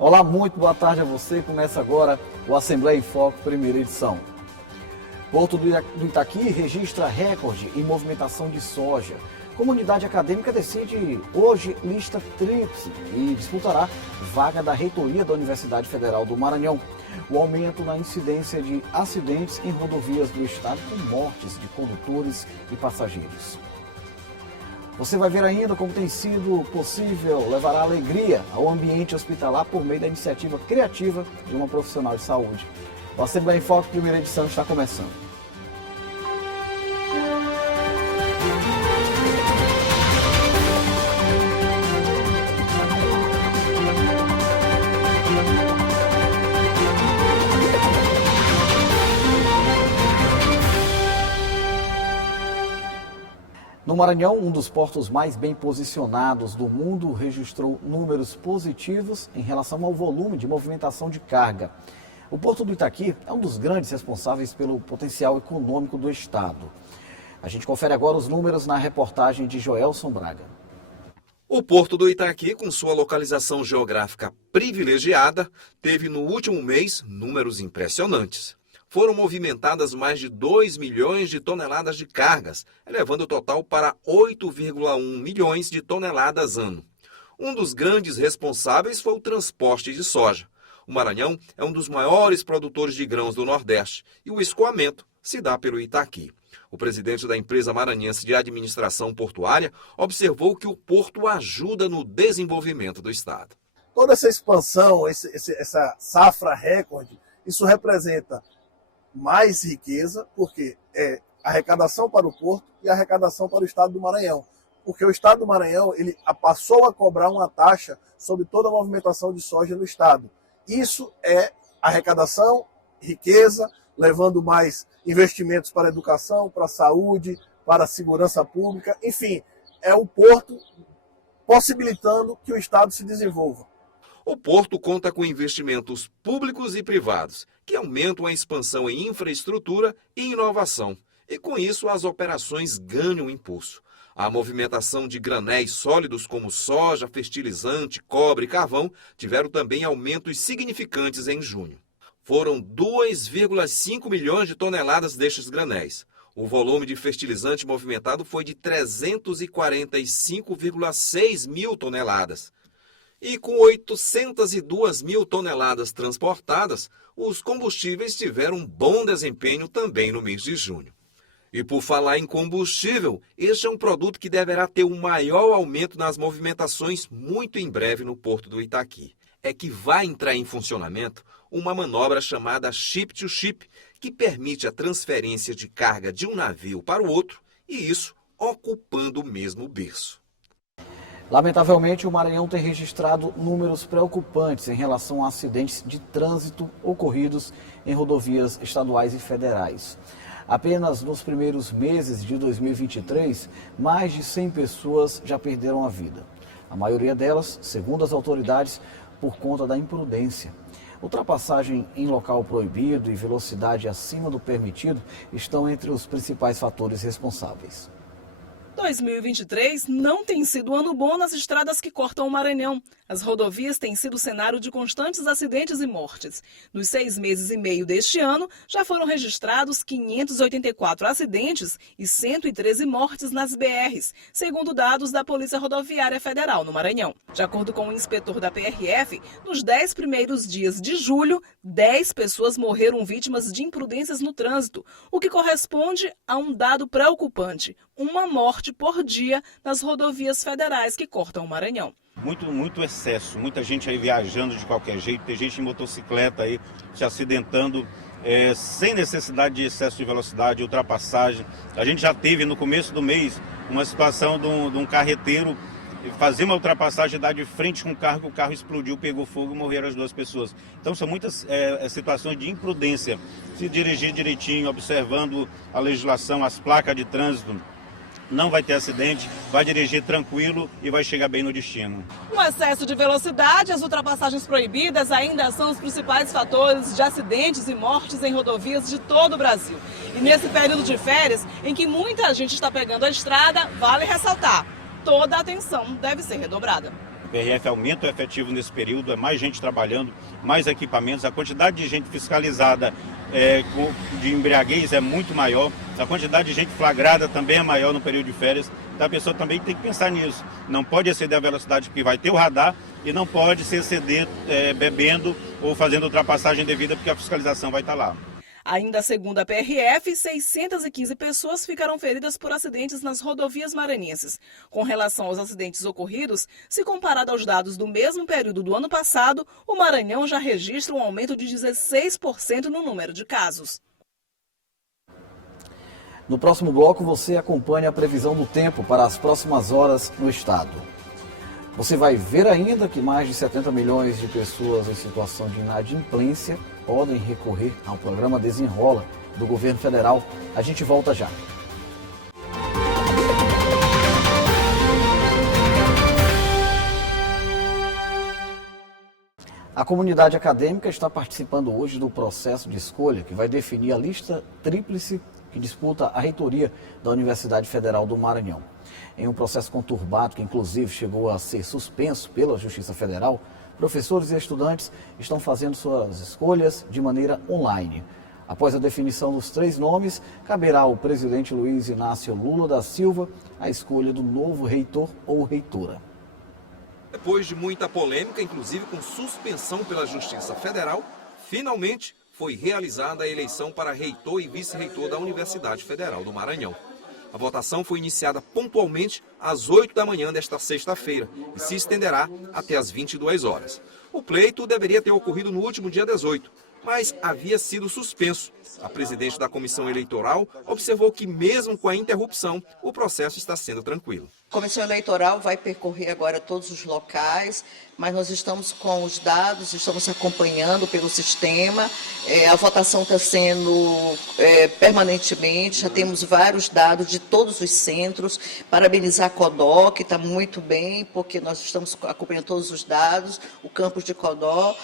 Olá, muito boa tarde a você. Começa agora o Assembleia em Foco, primeira edição. Porto do Itaqui registra recorde em movimentação de soja. Comunidade acadêmica decide hoje lista tríplice e disputará vaga da reitoria da Universidade Federal do Maranhão. O aumento na incidência de acidentes em rodovias do estado com mortes de condutores e passageiros. Você vai ver ainda como tem sido possível levar a alegria ao ambiente hospitalar por meio da iniciativa criativa de uma profissional de saúde. O Assembleia em Foco, primeira edição, está começando. No Maranhão, um dos portos mais bem posicionados do mundo registrou números positivos em relação ao volume de movimentação de carga. O Porto do Itaqui é um dos grandes responsáveis pelo potencial econômico do estado. A gente confere agora os números na reportagem de Joelson Braga. O Porto do Itaqui, com sua localização geográfica privilegiada, teve no último mês números impressionantes. Foram movimentadas mais de 2 milhões de toneladas de cargas, elevando o total para 8,1 milhões de toneladas ano. Um dos grandes responsáveis foi o transporte de soja. O Maranhão é um dos maiores produtores de grãos do Nordeste e o escoamento se dá pelo Itaqui. O presidente da empresa maranhense de administração portuária observou que o porto ajuda no desenvolvimento do estado. Toda essa expansão, essa safra recorde, isso representa mais riqueza, porque é arrecadação para o Porto e arrecadação para o estado do Maranhão. Porque o estado do Maranhão ele passou a cobrar uma taxa sobre toda a movimentação de soja no estado. Isso é arrecadação, riqueza, levando mais investimentos para a educação, para a saúde, para a segurança pública. Enfim, é o Porto possibilitando que o estado se desenvolva. O Porto conta com investimentos públicos e privados, que aumentam a expansão em infraestrutura e inovação. E com isso as operações ganham impulso. A movimentação de granéis sólidos como soja, fertilizante, cobre e carvão tiveram também aumentos significantes em junho. Foram 2,5 milhões de toneladas destes granéis. O volume de fertilizante movimentado foi de 345,6 mil toneladas. E com 802 mil toneladas transportadas, os combustíveis tiveram um bom desempenho também no mês de junho. E por falar em combustível, este é um produto que deverá ter um maior aumento nas movimentações muito em breve no Porto do Itaqui. É que vai entrar em funcionamento uma manobra chamada Ship-to-Ship, que permite a transferência de carga de um navio para o outro, e isso ocupando o mesmo berço. Lamentavelmente, o Maranhão tem registrado números preocupantes em relação a acidentes de trânsito ocorridos em rodovias estaduais e federais. Apenas nos primeiros meses de 2023, mais de 100 pessoas já perderam a vida. A maioria delas, segundo as autoridades, por conta da imprudência. Ultrapassagem em local proibido e velocidade acima do permitido estão entre os principais fatores responsáveis. 2023 não tem sido um ano bom nas estradas que cortam o Maranhão. As rodovias têm sido cenário de constantes acidentes e mortes. Nos 6 meses e meio deste ano, já foram registrados 584 acidentes e 113 mortes nas BRs, segundo dados da Polícia Rodoviária Federal no Maranhão. De acordo com o inspetor da PRF, nos 10 primeiros dias de julho, 10 pessoas morreram vítimas de imprudências no trânsito, o que corresponde a um dado preocupante: uma morte por dia nas rodovias federais que cortam o Maranhão. Muito excesso, muita gente aí viajando de qualquer jeito, tem gente em motocicleta aí se acidentando sem necessidade de excesso de velocidade, ultrapassagem. A gente já teve no começo do mês uma situação de um carreteiro fazer uma ultrapassagem, dar de frente com o carro, que o carro explodiu, pegou fogo e morreram as 2 pessoas. Então são muitas situações de imprudência. Se dirigir direitinho, observando a legislação, as placas de trânsito, não vai ter acidente, vai dirigir tranquilo e vai chegar bem no destino. O excesso de velocidade e as ultrapassagens proibidas ainda são os principais fatores de acidentes e mortes em rodovias de todo o Brasil. E nesse período de férias, em que muita gente está pegando a estrada, vale ressaltar: toda a atenção deve ser redobrada. PRF aumenta o efetivo nesse período, é mais gente trabalhando, mais equipamentos, a quantidade de gente fiscalizada de embriaguez é muito maior, a quantidade de gente flagrada também é maior no período de férias, então a pessoa também tem que pensar nisso. Não pode exceder a velocidade porque vai ter o radar e não pode se exceder bebendo ou fazendo ultrapassagem devida porque a fiscalização vai estar lá. Ainda segundo a PRF, 615 pessoas ficaram feridas por acidentes nas rodovias maranhenses. Com relação aos acidentes ocorridos, se comparado aos dados do mesmo período do ano passado, o Maranhão já registra um aumento de 16% no número de casos. No próximo bloco, você acompanha a previsão do tempo para as próximas horas no estado. Você vai ver ainda que mais de 70 milhões de pessoas em situação de inadimplência podem recorrer ao programa Desenrola do governo federal. A gente volta já. A comunidade acadêmica está participando hoje do processo de escolha que vai definir a lista tríplice que disputa a reitoria da Universidade Federal do Maranhão. Em um processo conturbado, que inclusive chegou a ser suspenso pela Justiça Federal, professores e estudantes estão fazendo suas escolhas de maneira online. Após a definição dos 3 nomes, caberá ao presidente Luiz Inácio Lula da Silva a escolha do novo reitor ou reitora. Depois de muita polêmica, inclusive com suspensão pela Justiça Federal, finalmente foi realizada a eleição para reitor e vice-reitor da Universidade Federal do Maranhão. A votação foi iniciada pontualmente às 8 da manhã desta sexta-feira e se estenderá até às 22 horas. O pleito deveria ter ocorrido no último dia 18, mas havia sido suspenso. A presidente da comissão eleitoral observou que, mesmo com a interrupção, o processo está sendo tranquilo. A comissão eleitoral vai percorrer agora todos os locais, mas nós estamos com os dados, estamos acompanhando pelo sistema. A votação está sendo permanentemente, já temos vários dados de todos os centros. Parabenizar a Codó, que está muito bem, porque nós estamos acompanhando todos os dados, o campus de Codó,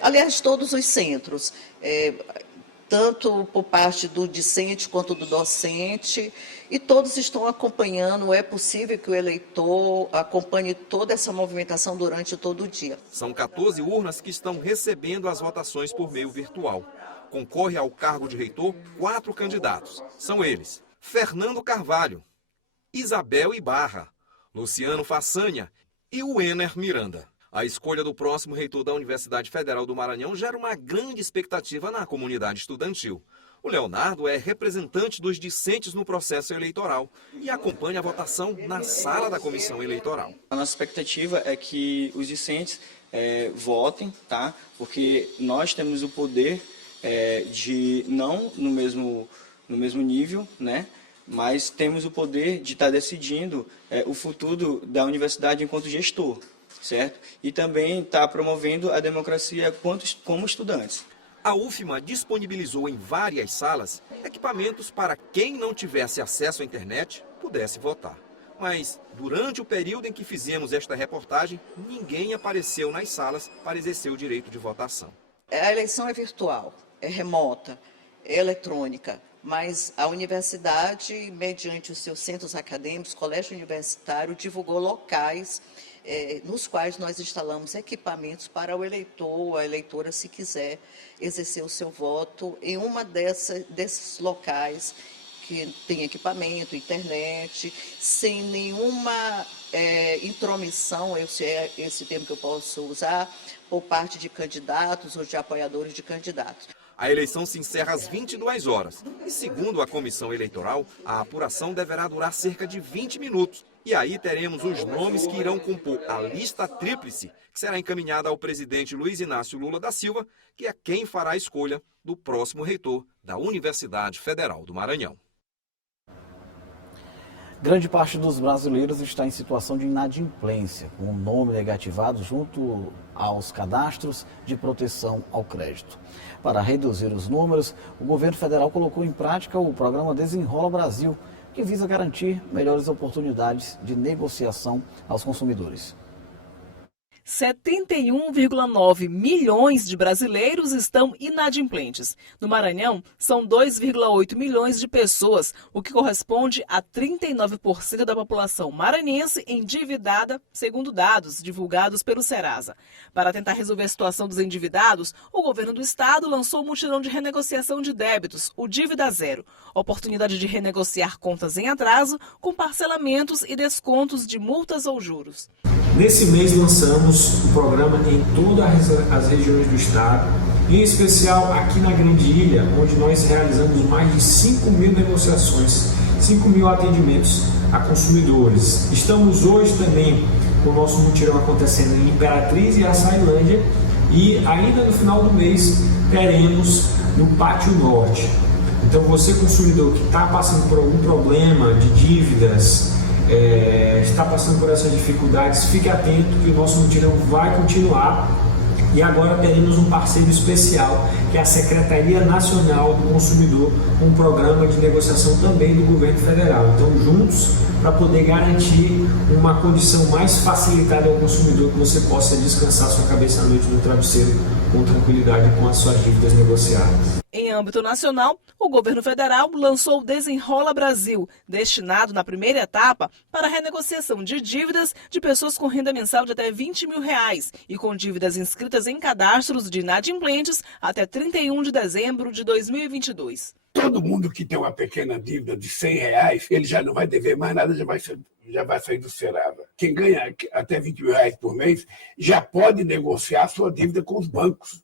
aliás, todos os centros. Tanto por parte do discente quanto do docente, e todos estão acompanhando. É possível que o eleitor acompanhe toda essa movimentação durante todo o dia. São 14 urnas que estão recebendo as votações por meio virtual. Concorre ao cargo de reitor 4 candidatos. São eles: Fernando Carvalho, Isabel Ibarra, Luciano Façanha e Wener Miranda. A escolha do próximo reitor da Universidade Federal do Maranhão gera uma grande expectativa na comunidade estudantil. O Leonardo é representante dos discentes no processo eleitoral e acompanha a votação na sala da comissão eleitoral. A nossa expectativa é que os discentes votem, tá? Porque nós temos o poder de, não no mesmo nível, né? Mas temos o poder de estar decidindo o futuro da universidade enquanto gestor. Certo? E também está promovendo a democracia como estudantes. A UFMA disponibilizou em várias salas equipamentos para quem não tivesse acesso à internet pudesse votar. Mas, durante o período em que fizemos esta reportagem, ninguém apareceu nas salas para exercer o direito de votação. A eleição é virtual, é remota, é eletrônica, mas a universidade, mediante os seus centros acadêmicos, colégio universitário, divulgou locais nos quais nós instalamos equipamentos para o eleitor ou a eleitora, se quiser exercer o seu voto em uma desses locais que tem equipamento, internet, sem nenhuma intromissão, esse termo que eu posso usar, por parte de candidatos ou de apoiadores de candidatos. A eleição se encerra às 22 horas e, segundo a comissão eleitoral, a apuração deverá durar cerca de 20 minutos. E aí teremos os nomes que irão compor a lista tríplice, que será encaminhada ao presidente Luiz Inácio Lula da Silva, que é quem fará a escolha do próximo reitor da Universidade Federal do Maranhão. Grande parte dos brasileiros está em situação de inadimplência, com o nome negativado junto aos cadastros de proteção ao crédito. Para reduzir os números, o governo federal colocou em prática o programa Desenrola Brasil, que visa garantir melhores oportunidades de negociação aos consumidores. 71,9 milhões de brasileiros estão inadimplentes. No Maranhão, são 2,8 milhões de pessoas, o que corresponde a 39% da população maranhense endividada, segundo dados divulgados pelo Serasa. Para tentar resolver a situação dos endividados, o governo do estado lançou o mutirão de renegociação de débitos, o Dívida Zero, oportunidade de renegociar contas em atraso com parcelamentos e descontos de multas ou juros. Nesse mês lançamos o programa em todas as regiões do estado, em especial aqui na Grande Ilha, onde nós realizamos mais de 5 mil negociações, 5 mil atendimentos a consumidores. Estamos hoje também com o nosso mutirão acontecendo em Imperatriz e Açailândia, e ainda no final do mês teremos no Pátio Norte. Então você, consumidor que está passando por algum problema de dívidas, está passando por essas dificuldades, fique atento que o nosso mutirão vai continuar. E agora teremos um parceiro especial, que é a Secretaria Nacional do Consumidor, um programa de negociação também do governo federal. Então, juntos, para poder garantir uma condição mais facilitada ao consumidor, que você possa descansar sua cabeça à noite no travesseiro com tranquilidade com as suas dívidas negociadas. Em âmbito nacional, o governo federal lançou o Desenrola Brasil, destinado na primeira etapa para a renegociação de dívidas de pessoas com renda mensal de até R$20 mil e com dívidas inscritas em cadastros de inadimplentes até 31 de dezembro de 2022. Todo mundo que tem uma pequena dívida de R$100, ele já não vai dever mais nada, já vai sair do Serasa. Quem ganha até R$20 mil por mês já pode negociar sua dívida com os bancos.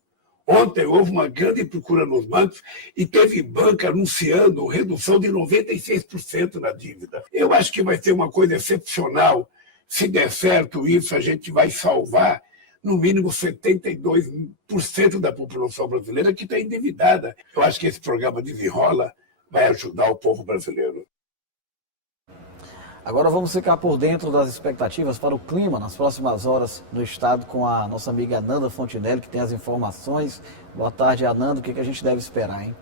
Ontem houve uma grande procura nos bancos e teve banco anunciando redução de 96% na dívida. Eu acho que vai ser uma coisa excepcional. Se der certo isso, a gente vai salvar no mínimo 72% da população brasileira que está endividada. Eu acho que esse programa Desenrola vai ajudar o povo brasileiro. Agora vamos ficar por dentro das expectativas para o clima nas próximas horas no estado com a nossa amiga Ananda Fontinelli, que tem as informações. Boa tarde, Ananda. O que a gente deve esperar, hein?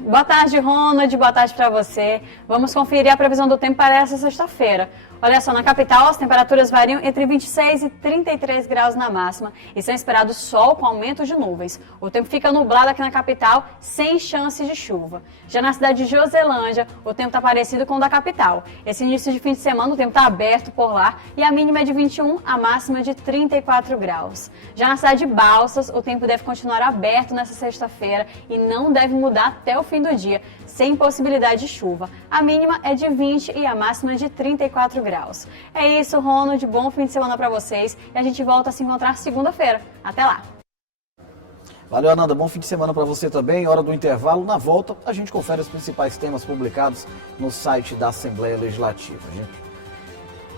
Boa tarde, Ronald. Boa tarde para você. Vamos conferir a previsão do tempo para essa sexta-feira. Olha só, na capital as temperaturas variam entre 26 e 33 graus na máxima e são esperados sol com aumento de nuvens. O tempo fica nublado aqui na capital, sem chance de chuva. Já na cidade de Joselândia, o tempo está parecido com o da capital. Esse início de fim de semana o tempo está aberto por lá e a mínima é de 21, a máxima é de 34 graus. Já na cidade de Balsas, o tempo deve continuar aberto nessa sexta-feira e não deve mudar até o fim do dia, sem possibilidade de chuva. A mínima é de 20 e a máxima é de 34 graus. É isso, Ronald. Bom fim de semana para vocês e a gente volta a se encontrar segunda-feira. Até lá! Valeu, Ananda. Bom fim de semana para você também. Hora do intervalo. Na volta, a gente confere os principais temas publicados no site da Assembleia Legislativa.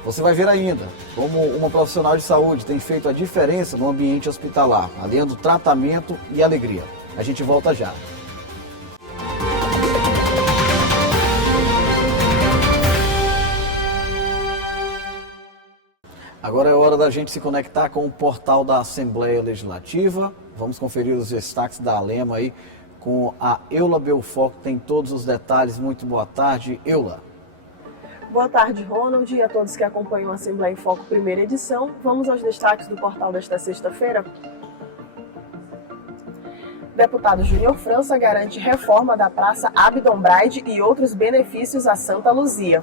Você vai ver ainda como uma profissional de saúde tem feito a diferença no ambiente hospitalar, aliando tratamento e alegria. A gente volta já. Agora é hora da gente se conectar com o portal da Assembleia Legislativa. Vamos conferir os destaques da Alema aí com a Eula Belfort, que tem todos os detalhes. Muito boa tarde, Eula. Boa tarde, Ronald, e a todos que acompanham a Assembleia em Foco primeira edição. Vamos aos destaques do portal desta sexta-feira. Deputado Júnior França garante reforma da Praça Abdon Braide e outros benefícios a Santa Luzia.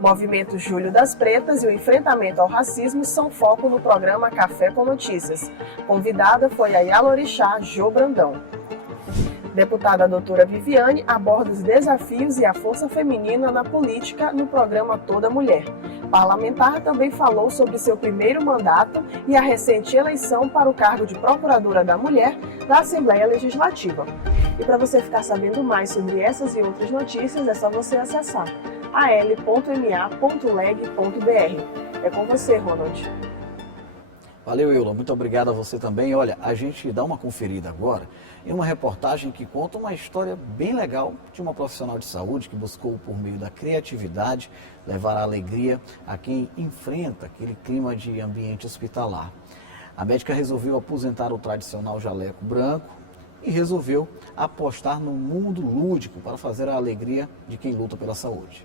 Movimento Julho das Pretas e o enfrentamento ao racismo são foco no programa Café com Notícias. Convidada foi a Yalorixá Jo Brandão. Deputada doutora Viviane aborda os desafios e a força feminina na política no programa Toda Mulher. Parlamentar também falou sobre seu primeiro mandato e a recente eleição para o cargo de Procuradora da Mulher da Assembleia Legislativa. E para você ficar sabendo mais sobre essas e outras notícias, é só você acessar al.ma.leg.br. É com você, Ronald. Valeu, Eula. Muito obrigado a você também. Olha, a gente dá uma conferida agora em uma reportagem que conta uma história bem legal de uma profissional de saúde que buscou, por meio da criatividade, levar a alegria a quem enfrenta aquele clima de ambiente hospitalar. A médica resolveu aposentar o tradicional jaleco branco e resolveu apostar no mundo lúdico para fazer a alegria de quem luta pela saúde.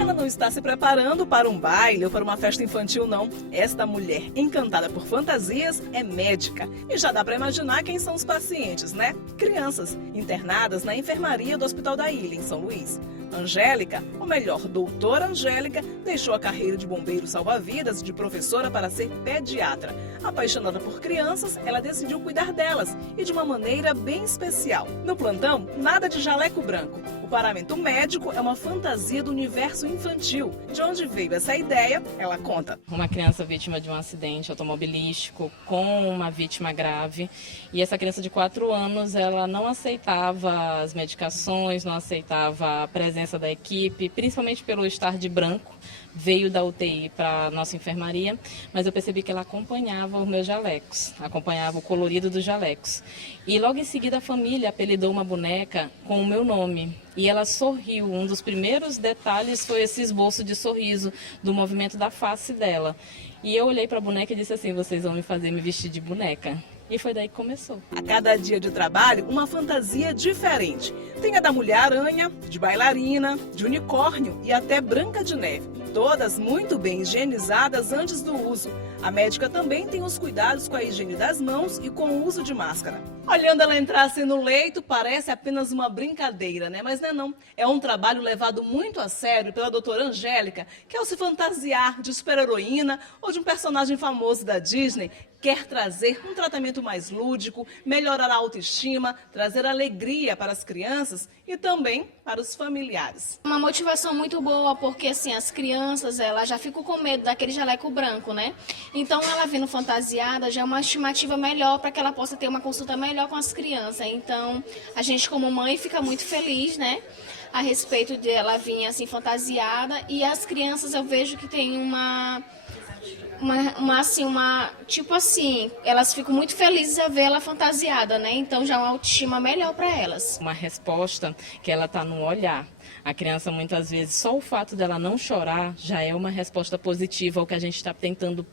Ela não está se preparando para um baile ou para uma festa infantil, não. Esta mulher, encantada por fantasias, é médica. E já dá para imaginar quem são os pacientes, né? Crianças, internadas na enfermaria do Hospital da Ilha, em São Luís. Angélica, ou melhor, doutora Angélica, deixou a carreira de bombeiro salva-vidas e de professora para ser pediatra. Apaixonada por crianças, ela decidiu cuidar delas e de uma maneira bem especial. No plantão, nada de jaleco branco. O paramento médico é uma fantasia do universo infantil. De onde veio essa ideia, ela conta. Uma criança vítima de um acidente automobilístico com uma vítima grave. E essa criança de 4 anos, ela não aceitava as medicações, não aceitava a presença da equipe, principalmente pelo estar de branco. Veio da UTI para a nossa enfermaria, mas eu percebi que ela acompanhava os meus jalecos, acompanhava o colorido dos jalecos. E logo em seguida a família apelidou uma boneca com o meu nome. E ela sorriu. Um dos primeiros detalhes foi esse esboço de sorriso, do movimento da face dela. E eu olhei para a boneca e disse assim, vocês vão me fazer me vestir de boneca. E foi daí que começou. A cada dia de trabalho, uma fantasia diferente. Tem a da Mulher-Aranha, de bailarina, de unicórnio e até Branca de Neve. Todas muito bem higienizadas antes do uso. A médica também tem os cuidados com a higiene das mãos e com o uso de máscara. Olhando ela entrar assim no leito, parece apenas uma brincadeira, né? Mas não é não. É um trabalho levado muito a sério pela doutora Angélica, que ao se fantasiar de super-heroína ou de um personagem famoso da Disney, quer trazer um tratamento mais lúdico, melhorar a autoestima, trazer alegria para as crianças e também para os familiares. Uma motivação muito boa, porque assim, as crianças, elas já ficam com medo daquele jaleco branco, né? Então ela vindo fantasiada já é uma estimativa melhor para que ela possa ter uma consulta melhor com as crianças. Então a gente como mãe fica muito feliz, né? A respeito de ela vir assim fantasiada, e as crianças eu vejo que tem tipo assim, elas ficam muito felizes a ver ela fantasiada, né? Então já é uma autoestima melhor para elas. Uma resposta que ela está no olhar. A criança muitas vezes, só o fato dela não chorar já é uma resposta positiva ao que a gente está tentando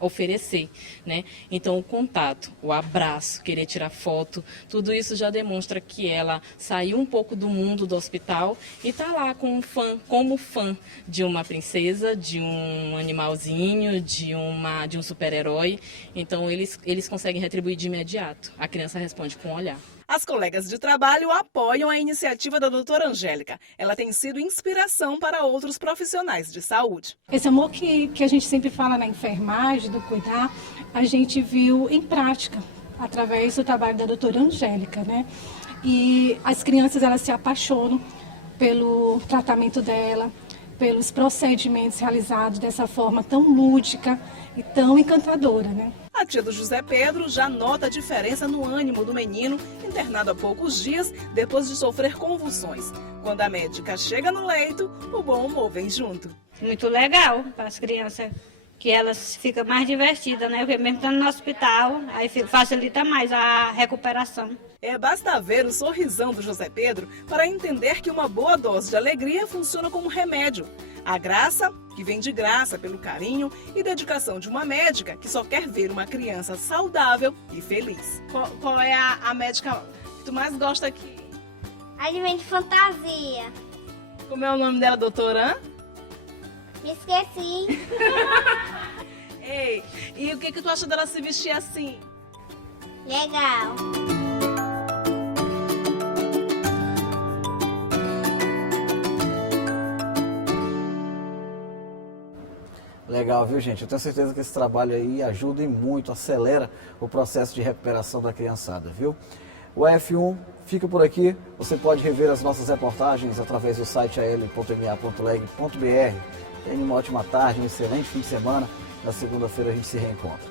oferecer, né? Então o contato, o abraço, querer tirar foto, tudo isso já demonstra que ela saiu um pouco do mundo do hospital e está lá como fã de uma princesa, de um animalzinho, de um super-herói. Então eles conseguem retribuir de imediato. A criança responde com um olhar. As colegas de trabalho apoiam a iniciativa da doutora Angélica. Ela tem sido inspiração para outros profissionais de saúde. Esse amor que a gente sempre fala na enfermagem, do cuidar, a gente viu em prática, através do trabalho da doutora Angélica, né? E as crianças, elas se apaixonam pelo tratamento dela, pelos procedimentos realizados dessa forma tão lúdica e tão encantadora, né? A tia do José Pedro já nota a diferença no ânimo do menino, internado há poucos dias depois de sofrer convulsões. Quando a médica chega no leito, o bom humor vem junto. Muito legal para as crianças, que elas ficam mais divertidas, né? Porque mesmo estando no hospital, aí facilita mais a recuperação. Basta ver o sorrisão do José Pedro para entender que uma boa dose de alegria funciona como remédio. A graça, que vem de graça pelo carinho e dedicação de uma médica que só quer ver uma criança saudável e feliz. Qual é a médica que tu mais gosta aqui? A de fantasia. Como é o nome dela, doutora? Me esqueci. Ei, e o que tu acha dela se vestir assim? Legal. Legal, viu, gente? Eu tenho certeza que esse trabalho aí ajuda e muito, acelera o processo de recuperação da criançada, viu? O F1 fica por aqui. Você pode rever as nossas reportagens através do site al.ma.leg.br. Tenha uma ótima tarde, um excelente fim de semana. Na segunda-feira a gente se reencontra.